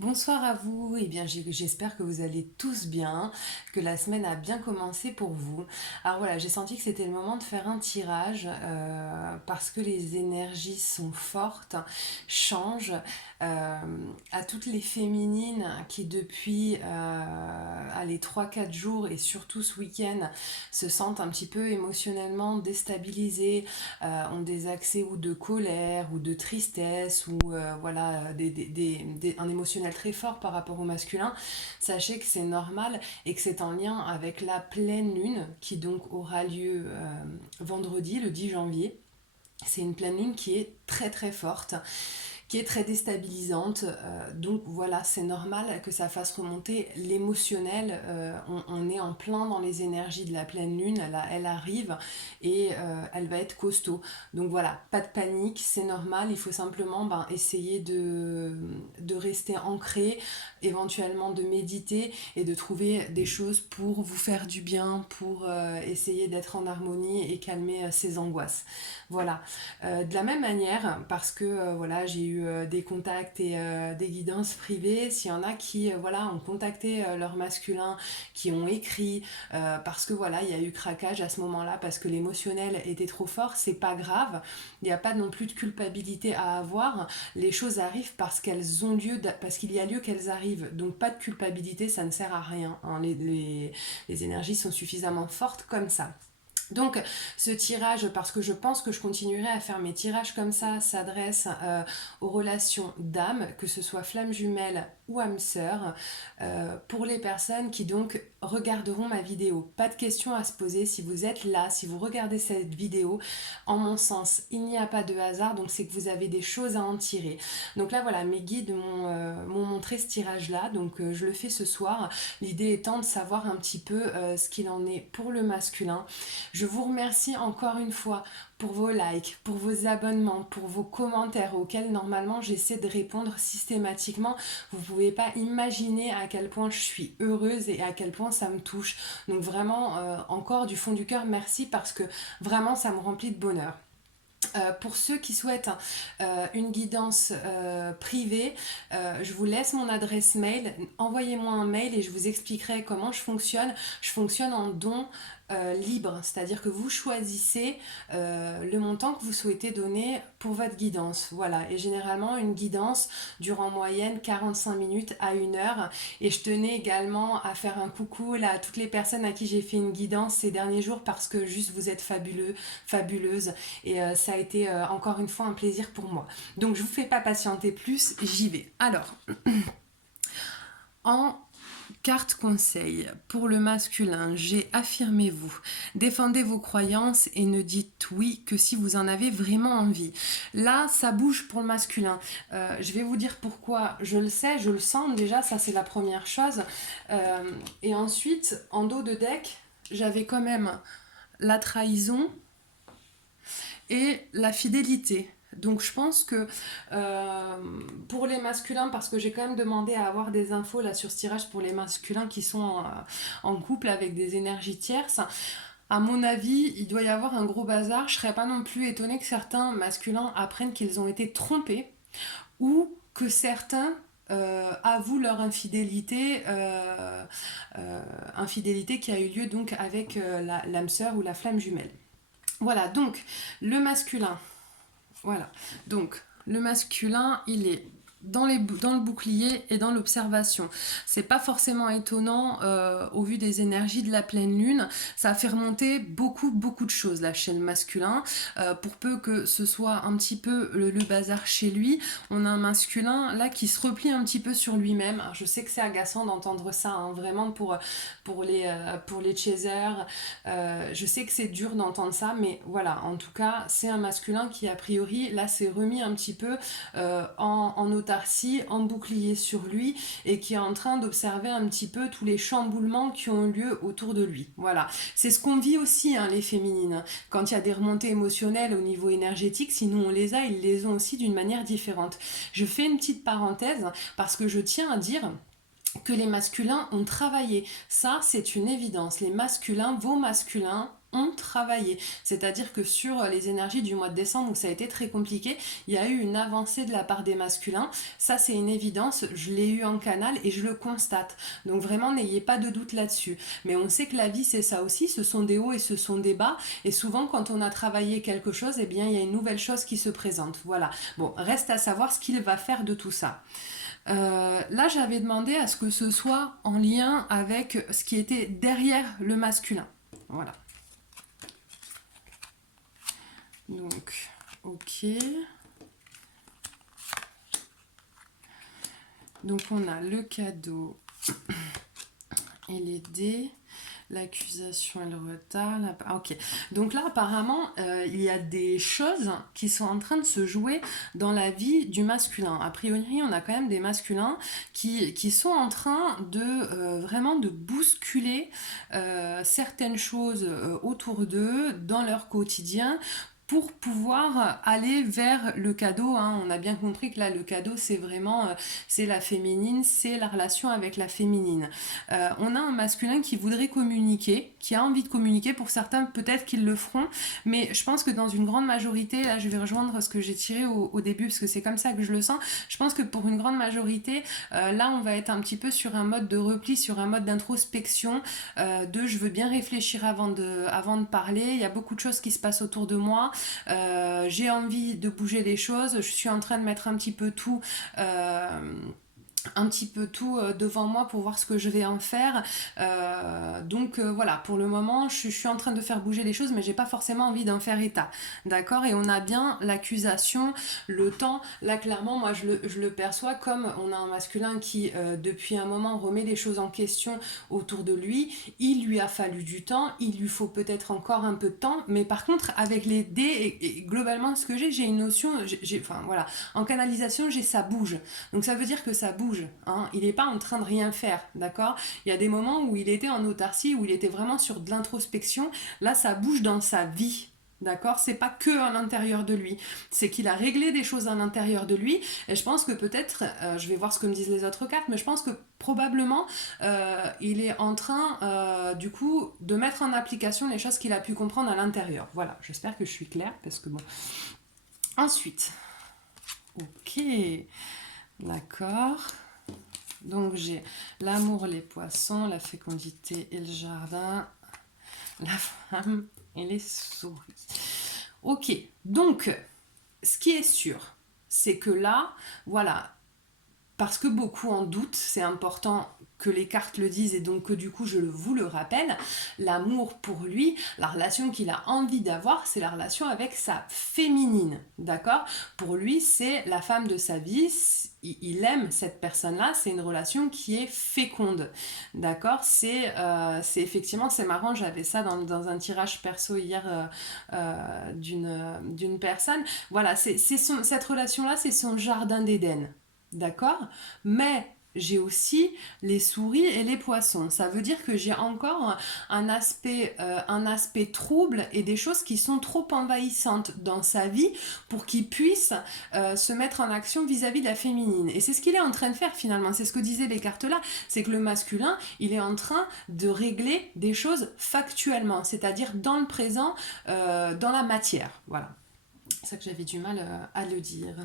Bonsoir à vous, eh bien j'espère que vous allez tous bien, que la semaine a bien commencé pour vous. Alors voilà, j'ai senti que c'était le moment de faire un tirage parce que les énergies sont fortes, changent. euh, à toutes les féminines qui depuis allez, 3-4 jours et surtout ce week-end se sentent un petit peu émotionnellement déstabilisées, ont des accès ou de colère ou de tristesse ou voilà un émotionnel très fort par rapport au masculin, sachez que c'est normal et que c'est en lien avec la pleine lune qui donc aura lieu vendredi le 10 janvier. C'est une pleine lune qui est très très forte, qui est très déstabilisante. Donc voilà, c'est normal que ça fasse remonter l'émotionnel. On est en plein dans les énergies de la pleine lune, là, elle arrive et elle va être costaud. Donc voilà, pas de panique, c'est normal. Il faut simplement essayer de rester ancré, éventuellement de méditer et de trouver des choses pour vous faire du bien, pour essayer d'être en harmonie et calmer ses angoisses. Voilà. De la même manière, parce que voilà, j'ai eu des contacts et des guidances privées, s'il y en a qui voilà, ont contacté leur masculin, qui ont écrit, parce que voilà, il y a eu craquage à ce moment-là, parce que l'émotionnel était trop fort, c'est pas grave, il n'y a pas non plus de culpabilité à avoir, les choses arrivent parce qu'elles ont lieu, parce qu'il y a lieu qu'elles arrivent, donc pas de culpabilité, ça ne sert à rien, hein. Les énergies sont suffisamment fortes comme ça. Donc ce tirage, parce que je pense que je continuerai à faire mes tirages comme ça, s'adresse aux relations d'âme, que ce soit flamme jumelle ou âme sœur, pour les personnes qui donc regarderont ma vidéo. Pas de questions à se poser si vous êtes là, si vous regardez cette vidéo. En mon sens, il n'y a pas de hasard, donc c'est que vous avez des choses à en tirer. Donc là voilà, mes guides m'ont montré ce tirage-là, donc je le fais ce soir. L'idée étant de savoir un petit peu ce qu'il en est pour le masculin. Je vous remercie encore une fois pour vos likes, pour vos abonnements, pour vos commentaires auxquels normalement j'essaie de répondre systématiquement. Vous ne pouvez pas imaginer à quel point je suis heureuse et à quel point ça me touche. Donc vraiment, encore du fond du cœur, merci parce que vraiment ça me remplit de bonheur. Pour ceux qui souhaitent une guidance privée, je vous laisse mon adresse mail. Envoyez-moi un mail et je vous expliquerai comment je fonctionne. Je fonctionne en don libre, c'est-à-dire que vous choisissez le montant que vous souhaitez donner pour votre guidance. Voilà, et généralement une guidance dure en moyenne 45 minutes à 1 heure. Et je tenais également à faire un coucou là, à toutes les personnes à qui j'ai fait une guidance ces derniers jours parce que juste vous êtes fabuleux, fabuleuses. Et ça a été encore une fois un plaisir pour moi. Donc je vous fais pas patienter plus, j'y vais. Alors, en carte conseil pour le masculin, j'ai affirmez-vous, défendez vos croyances et ne dites oui que si vous en avez vraiment envie. Là, ça bouge pour le masculin. Je vais vous dire pourquoi. Je le sais, je le sens déjà, ça c'est la première chose. Et ensuite, en dos de deck, j'avais quand même la trahison et la fidélité. Donc je pense que pour les masculins, parce que j'ai quand même demandé à avoir des infos là sur ce tirage pour les masculins qui sont en couple avec des énergies tierces, à mon avis, il doit y avoir un gros bazar. Je serais pas non plus étonnée que certains masculins apprennent qu'ils ont été trompés ou que certains avouent leur infidélité qui a eu lieu donc avec l'âme sœur ou la flamme jumelle. Voilà, donc le masculin. Voilà, donc le masculin, il est dans le bouclier et dans l'observation. C'est pas forcément étonnant au vu des énergies de la pleine lune. Ça a fait remonter beaucoup de choses là chez le masculin. Pour peu que ce soit un petit peu le bazar chez lui, on a un masculin là qui se replie un petit peu sur lui-même. Alors, je sais que c'est agaçant d'entendre ça, hein, vraiment pour les chasers. Je sais que c'est dur d'entendre ça, mais voilà, en tout cas, c'est un masculin qui a priori là s'est remis un petit peu en autarcie, en bouclier sur lui et qui est en train d'observer un petit peu tous les chamboulements qui ont eu lieu autour de lui. Voilà, c'est ce qu'on vit aussi, hein, les féminines. Quand il y a des remontées émotionnelles au niveau énergétique, si nous on les a, ils les ont aussi d'une manière différente. Je fais une petite parenthèse parce que je tiens à dire que les masculins ont travaillé. Ça, c'est une évidence. Les masculins, vos masculins, ont travaillé. C'est-à-dire que sur les énergies du mois de décembre où ça a été très compliqué, il y a eu une avancée de la part des masculins. Ça, c'est une évidence. Je l'ai eu en canal et je le constate. Donc vraiment, n'ayez pas de doute là-dessus. Mais on sait que la vie, c'est ça aussi. Ce sont des hauts et ce sont des bas. Et souvent, quand on a travaillé quelque chose, eh bien, il y a une nouvelle chose qui se présente. Voilà. Bon, reste à savoir ce qu'il va faire de tout ça. Là, j'avais demandé à ce que ce soit en lien avec ce qui était derrière le masculin. Voilà. Donc, ok. Donc, on a le cadeau et les dés. L'accusation et le retard. Ok. Donc là, apparemment, il y a des choses qui sont en train de se jouer dans la vie du masculin. A priori, on a quand même des masculins qui sont en train de vraiment de bousculer certaines choses autour d'eux, dans leur quotidien, pour pouvoir aller vers le cadeau. Hein. On a bien compris que là, le cadeau, c'est vraiment, c'est la féminine, c'est la relation avec la féminine. On a un masculin qui voudrait communiquer, qui a envie de communiquer. Pour certains, peut-être qu'ils le feront, mais je pense que dans une grande majorité, là, je vais rejoindre ce que j'ai tiré au début, parce que c'est comme ça que je le sens. Je pense que pour une grande majorité, là, on va être un petit peu sur un mode de repli, sur un mode d'introspection, de je veux bien réfléchir avant de parler. Il y a beaucoup de choses qui se passent autour de moi. J'ai envie de bouger les choses, je suis en train de mettre un petit peu tout devant moi pour voir ce que je vais en faire. Donc voilà, pour le moment, je suis en train de faire bouger les choses, mais j'ai pas forcément envie d'en faire état. D'accord. Et on a bien l'accusation, le temps. Là, clairement, moi, je le perçois comme on a un masculin qui, depuis un moment, remet les choses en question autour de lui. Il lui a fallu du temps, il lui faut peut-être encore un peu de temps, mais par contre, avec les dés, et globalement, ce que j'ai une notion, enfin voilà, en canalisation, ça bouge. Donc ça veut dire que ça bouge. Hein. Il n'est pas en train de rien faire, d'accord. Il y a des moments où il était en autarcie, où il était vraiment sur de l'introspection. Là, ça bouge dans sa vie. D'accord, c'est pas que à l'intérieur de lui, c'est qu'il a réglé des choses à l'intérieur de lui, et je pense que peut-être, je vais voir ce que me disent les autres cartes, mais je pense que probablement il est en train du coup de mettre en application les choses qu'il a pu comprendre à l'intérieur. Voilà, j'espère que je suis claire, parce que bon. Ensuite, ok, d'accord. Donc j'ai l'amour, les poissons, la fécondité et le jardin, la femme et les souris. Ok, donc ce qui est sûr, c'est que là, voilà, parce que beaucoup en doutent, c'est important que les cartes le disent et donc que du coup je vous le rappelle, l'amour pour lui, la relation qu'il a envie d'avoir, c'est la relation avec sa féminine, d'accord. Pour lui, c'est la femme de sa vie, il aime cette personne-là, c'est une relation qui est féconde, d'accord. C'est effectivement, c'est marrant, j'avais ça dans un tirage perso hier d'une personne, voilà, cette relation-là, c'est son jardin d'Éden. D'accord. Mais j'ai aussi les souris et les poissons. Ça veut dire que j'ai encore un aspect trouble et des choses qui sont trop envahissantes dans sa vie pour qu'il puisse se mettre en action vis-à-vis de la féminine. Et c'est ce qu'il est en train de faire finalement. C'est ce que disaient les cartes là. C'est que le masculin, il est en train de régler des choses factuellement, c'est-à-dire dans le présent, dans la matière. Voilà. C'est ça que j'avais du mal à le dire.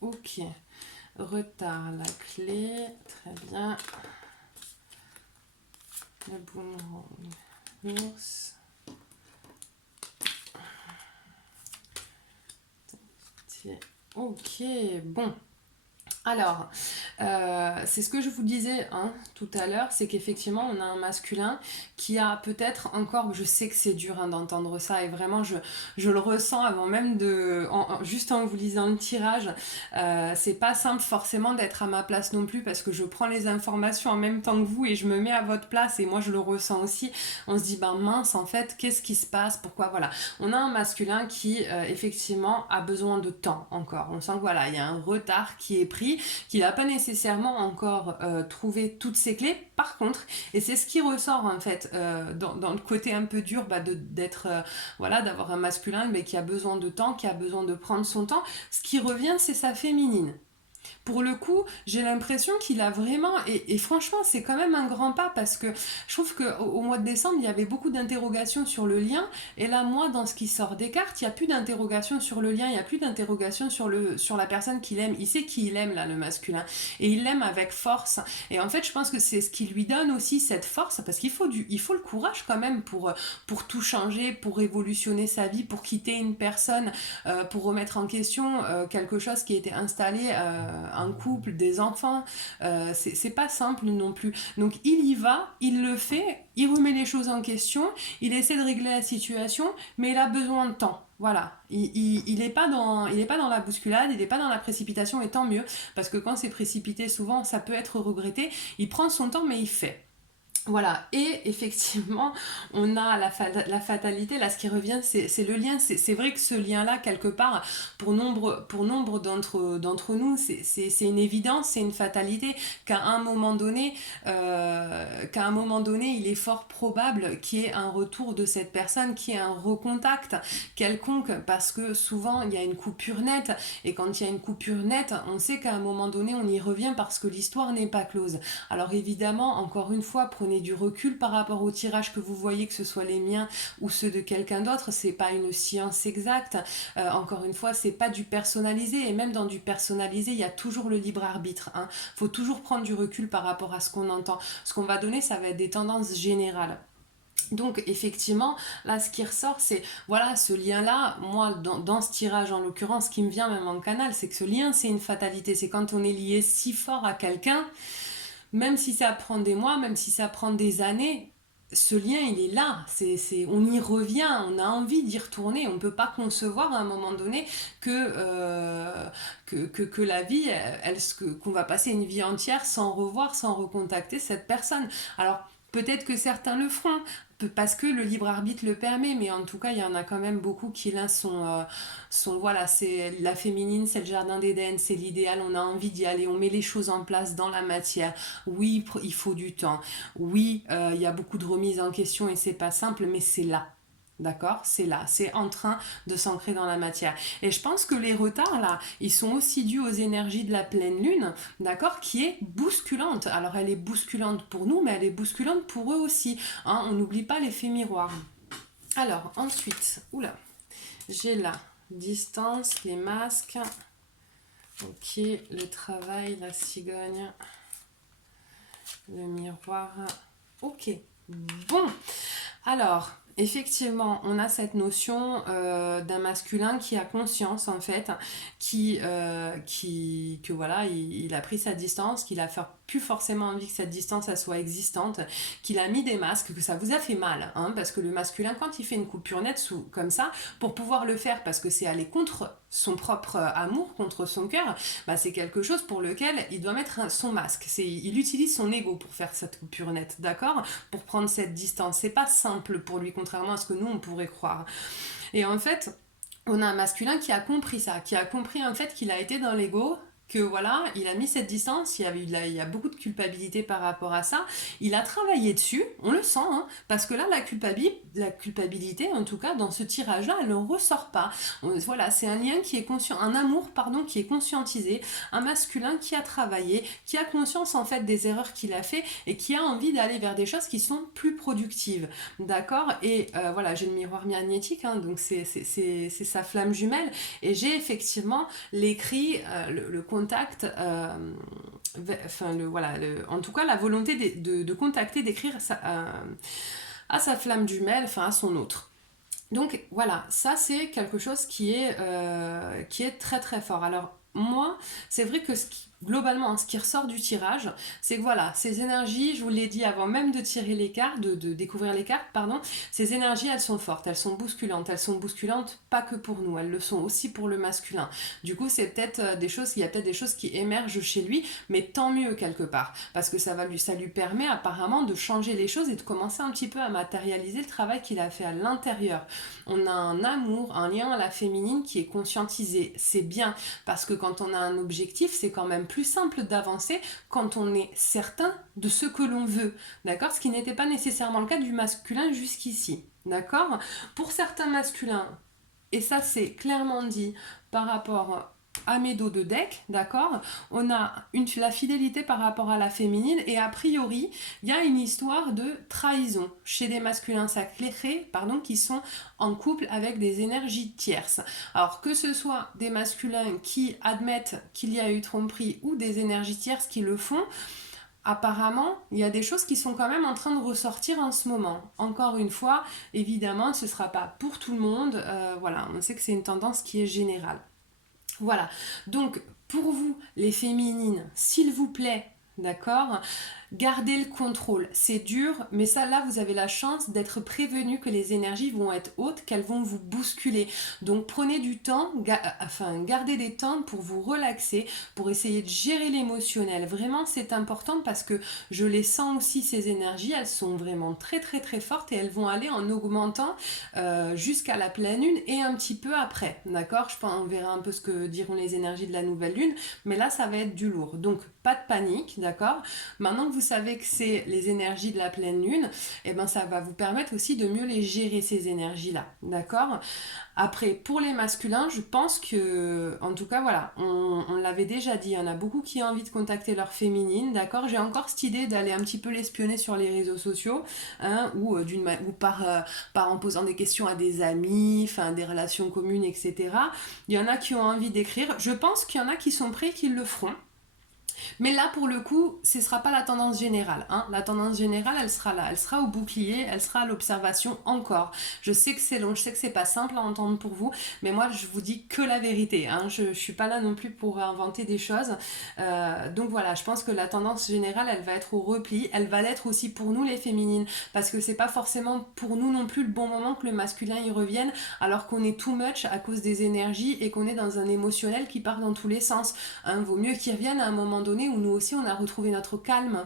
Ok, retard, la clé, très bien. Le boomerang, l'ours. Ok, bon. Alors, c'est ce que je vous disais tout à l'heure, c'est qu'effectivement on a un masculin qui a peut-être encore, je sais que c'est dur d'entendre ça et vraiment je le ressens avant même juste en vous lisant le tirage, c'est pas simple forcément d'être à ma place non plus parce que je prends les informations en même temps que vous et je me mets à votre place et moi je le ressens aussi, on se dit mince en fait qu'est-ce qui se passe, pourquoi, voilà, on a un masculin qui effectivement a besoin de temps encore, on sent que voilà, il y a un retard qui est pris, qu'il n'a pas nécessairement encore trouvé toutes ses clés. Par contre, et c'est ce qui ressort en fait dans le côté un peu dur d'être d'avoir un masculin qui a besoin de temps, qui a besoin de prendre son temps, ce qui revient c'est sa féminine. Pour le coup, j'ai l'impression qu'il a vraiment, et franchement, c'est quand même un grand pas parce que je trouve qu'au mois de décembre, il y avait beaucoup d'interrogations sur le lien, et là, moi, dans ce qui sort des cartes, il n'y a plus d'interrogation sur le lien, il n'y a plus d'interrogation sur la personne qu'il aime. Il sait qui il aime, là, le masculin, et il l'aime avec force. Et en fait, je pense que c'est ce qui lui donne aussi cette force, parce il faut le courage quand même pour tout changer, pour révolutionner sa vie, pour quitter une personne, pour remettre en question quelque chose qui était installé, un couple, des enfants. C'est pas simple non plus. Donc il y va, il le fait, il remet les choses en question, il essaie de régler la situation, mais il a besoin de temps. Voilà, il est pas dans la bousculade, il n'est pas dans la précipitation, et tant mieux, parce que quand c'est précipité, souvent ça peut être regretté. Il prend son temps, mais il fait. Voilà, et effectivement, on a la fatalité, là ce qui revient, c'est le lien. C'est vrai que ce lien-là, quelque part, pour nombre d'entre nous, c'est une évidence, c'est une fatalité, qu'à un moment donné, il est fort probable qu'il y ait un retour de cette personne, qu'il y ait un recontact quelconque, parce que souvent, il y a une coupure nette, et quand il y a une coupure nette, on sait qu'à un moment donné, on y revient parce que l'histoire n'est pas close. Alors évidemment, encore une fois, prenez du recul par rapport au tirage que vous voyez, que ce soit les miens ou ceux de quelqu'un d'autre. C'est pas une science exacte. Encore une fois, c'est pas du personnalisé, et même dans du personnalisé, il y a toujours le libre arbitre. Hein. Faut toujours prendre du recul par rapport à ce qu'on entend. Ce qu'on va donner, ça va être des tendances générales. Donc effectivement, là ce qui ressort, c'est voilà, ce lien-là, moi dans ce tirage en l'occurrence, ce qui me vient même en canal, c'est que ce lien, c'est une fatalité. C'est quand on est lié si fort à quelqu'un, même si ça prend des mois, même si ça prend des années, ce lien, il est là. On y revient, on a envie d'y retourner. On ne peut pas concevoir à un moment donné que la vie, qu'on va passer une vie entière sans revoir, sans recontacter cette personne. Alors, peut-être que certains le feront, parce que le libre arbitre le permet, mais en tout cas, il y en a quand même beaucoup qui là voilà, c'est la féminine, c'est le jardin d'Éden, c'est l'idéal, on a envie d'y aller, on met les choses en place dans la matière. Oui, il faut du temps. Oui, il y a beaucoup de remises en question et c'est pas simple, mais c'est là. D'accord? C'est là, c'est en train de s'ancrer dans la matière. Et je pense que les retards, là, ils sont aussi dus aux énergies de la pleine lune, d'accord? Qui est bousculante. Alors, elle est bousculante pour nous, mais elle est bousculante pour eux aussi. Hein, on n'oublie pas l'effet miroir. Alors, ensuite, oula, j'ai là, distance, les masques. Ok, le travail, la cigogne, le miroir. Ok, bon. Alors, effectivement, on a cette notion d'un masculin qui a conscience en fait, que voilà, il a pris sa distance, qu'il a plus forcément envie que cette distance elle soit existante, qu'il a mis des masques, que ça vous a fait mal, hein, parce que le masculin quand il fait une coupure nette comme ça, pour pouvoir le faire, parce que c'est aller contre son propre amour, contre son cœur, bah, c'est quelque chose pour lequel il doit mettre son masque. Il utilise son ego pour faire cette coupure nette, d'accord, pour prendre cette distance. C'est pas simple pour lui, contrairement à ce que nous on pourrait croire. Et en fait, on a un masculin qui a compris ça, qui a compris en fait qu'il a été dans l'ego, que voilà, il a mis cette distance, il y a beaucoup de culpabilité par rapport à ça, il a travaillé dessus, on le sent, hein, parce que là, la culpabilité, en tout cas, dans ce tirage-là, elle ne ressort pas. Voilà, c'est un lien qui est conscient, un amour, pardon, qui est conscientisé, un masculin qui a travaillé, qui a conscience, en fait, des erreurs qu'il a fait, et qui a envie d'aller vers des choses qui sont plus productives, d'accord? Et voilà, j'ai le miroir magnétique, hein, donc c'est sa flamme jumelle, et j'ai effectivement l'écrit, le contact, en tout cas la volonté de contacter, d'écrire à sa flamme jumelle, enfin à son autre. Donc voilà, ça c'est quelque chose qui est très très fort. Alors moi, c'est vrai que globalement, ce qui ressort du tirage, c'est que voilà, ces énergies, je vous l'ai dit avant même de tirer les cartes, de découvrir les cartes, pardon, ces énergies, elles sont fortes, elles sont bousculantes pas que pour nous, elles le sont aussi pour le masculin. Du coup, c'est peut-être il y a peut-être des choses qui émergent chez lui, mais tant mieux quelque part, parce que ça lui permet apparemment de changer les choses et de commencer un petit peu à matérialiser le travail qu'il a fait à l'intérieur. On a un amour, un lien à la féminine qui est conscientisé, c'est bien, parce que quand on a un objectif, c'est quand même plus simple d'avancer quand on est certain de ce que l'on veut, d'accord? Ce qui n'était pas nécessairement le cas du masculin jusqu'ici, d'accord? Pour certains masculins, et ça c'est clairement dit par rapport à mes dos de deck, d'accord, on a la fidélité par rapport à la féminine et a priori, il y a une histoire de trahison chez des masculins sacrés, pardon, qui sont en couple avec des énergies tierces. Alors que ce soit des masculins qui admettent qu'il y a eu tromperie ou des énergies tierces qui le font, apparemment, il y a des choses qui sont quand même en train de ressortir en ce moment. Encore une fois, évidemment, ce ne sera pas pour tout le monde. Voilà, on sait que c'est une tendance qui est générale. Voilà, donc pour vous, les féminines, s'il vous plaît, d'accord, gardez le contrôle. C'est dur, mais ça là, vous avez la chance d'être prévenu que les énergies vont être hautes, qu'elles vont vous bousculer. Donc prenez du temps, gardez des temps pour vous relaxer, pour essayer de gérer l'émotionnel. Vraiment, c'est important parce que je les sens aussi, ces énergies, elles sont vraiment très très très fortes et elles vont aller en augmentant jusqu'à la pleine lune et un petit peu après. D'accord, je pense on verra un peu ce que diront les énergies de la nouvelle lune, mais là, ça va être du lourd. Donc, pas de panique, d'accord. Maintenant que vous savez que c'est les énergies de la pleine lune, et ben ça va vous permettre aussi de mieux les gérer, ces énergies-là, d'accord. Après, pour les masculins, je pense que, en tout cas, voilà, on l'avait déjà dit, il y en a beaucoup qui ont envie de contacter leur féminine, d'accord. J'ai encore cette idée d'aller un petit peu l'espionner sur les réseaux sociaux, hein, ou par en posant des questions à des amis, enfin des relations communes, etc. Il y en a qui ont envie d'écrire. Je pense qu'il y en a qui sont prêts, qui le feront. Mais là, pour le coup, ce ne sera pas la tendance générale, hein. La tendance générale, elle sera là. Elle sera au bouclier, elle sera à l'observation encore. Je sais que c'est long, je sais que c'est pas simple à entendre pour vous, mais moi, je vous dis que la vérité, hein. Je ne suis pas là non plus pour inventer des choses. Donc voilà, je pense que la tendance générale, elle va être au repli. Elle va l'être aussi pour nous, les féminines, parce que c'est pas forcément pour nous non plus le bon moment que le masculin y revienne, alors qu'on est too much à cause des énergies et qu'on est dans un émotionnel qui part dans tous les sens, hein. Vaut mieux qu'il revienne à un moment donné où nous aussi on a retrouvé notre calme.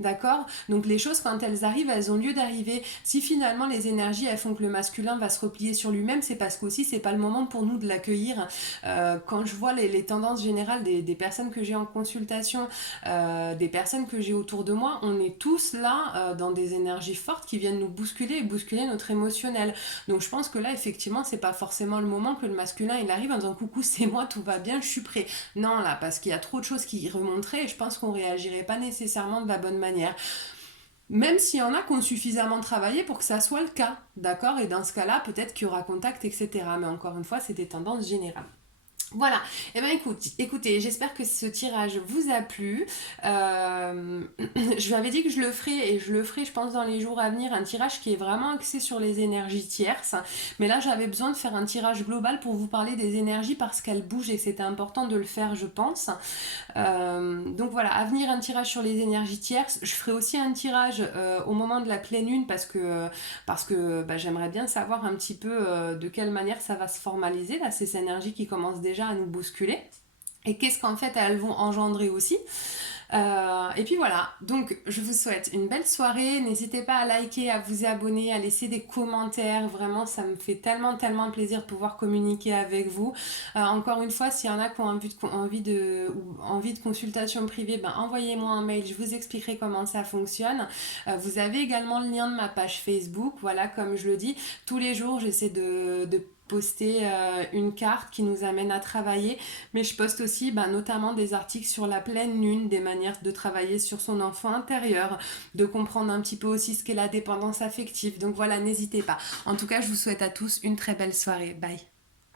D'accord. Donc les choses, quand elles arrivent, elles ont lieu d'arriver. Si finalement les énergies, elles font que le masculin va se replier sur lui-même, c'est parce qu'aussi c'est pas le moment pour nous de l'accueillir. Quand je vois les tendances générales des personnes que j'ai en consultation, des personnes que j'ai autour de moi, on est tous là dans des énergies fortes qui viennent nous bousculer et bousculer notre émotionnel. Donc je pense que là, effectivement, c'est pas forcément le moment que le masculin il arrive en disant coucou, c'est moi, tout va bien, je suis prêt. Non, là, parce qu'il y a trop de choses qui remonteraient et je pense qu'on réagirait pas nécessairement de la bonne manière. Même s'il y en a qui ont suffisamment travaillé pour que ça soit le cas, d'accord. Et dans ce cas-là, peut-être qu'il y aura contact, etc. Mais encore une fois, c'est des tendances générales. Voilà, et eh bien écoutez, j'espère que ce tirage vous a plu. Je lui avais dit que je le ferai et je le ferai, je pense, dans les jours à venir, un tirage qui est vraiment axé sur les énergies tierces. Mais là, j'avais besoin de faire un tirage global pour vous parler des énergies parce qu'elles bougent et c'était important de le faire, je pense. Donc voilà, à venir un tirage sur les énergies tierces. Je ferai aussi un tirage au moment de la pleine lune parce que j'aimerais bien savoir un petit peu de quelle manière ça va se formaliser, là, ces énergies qui commencent déjà à nous bousculer. Et qu'est-ce qu'en fait elles vont engendrer aussi. Et puis voilà, donc je vous souhaite une belle soirée. N'hésitez pas à liker, à vous abonner, à laisser des commentaires. Vraiment, ça me fait tellement, tellement plaisir de pouvoir communiquer avec vous. Encore une fois, s'il y en a qui ont envie de consultation privée, envoyez-moi un mail, je vous expliquerai comment ça fonctionne. Vous avez également le lien de ma page Facebook. Voilà, comme je le dis, tous les jours, j'essaie de poster une carte qui nous amène à travailler, mais je poste aussi notamment des articles sur la pleine lune, des manières de travailler sur son enfant intérieur, de comprendre un petit peu aussi ce qu'est la dépendance affective. Donc voilà, n'hésitez pas. En tout cas, je vous souhaite à tous une très belle soirée. Bye.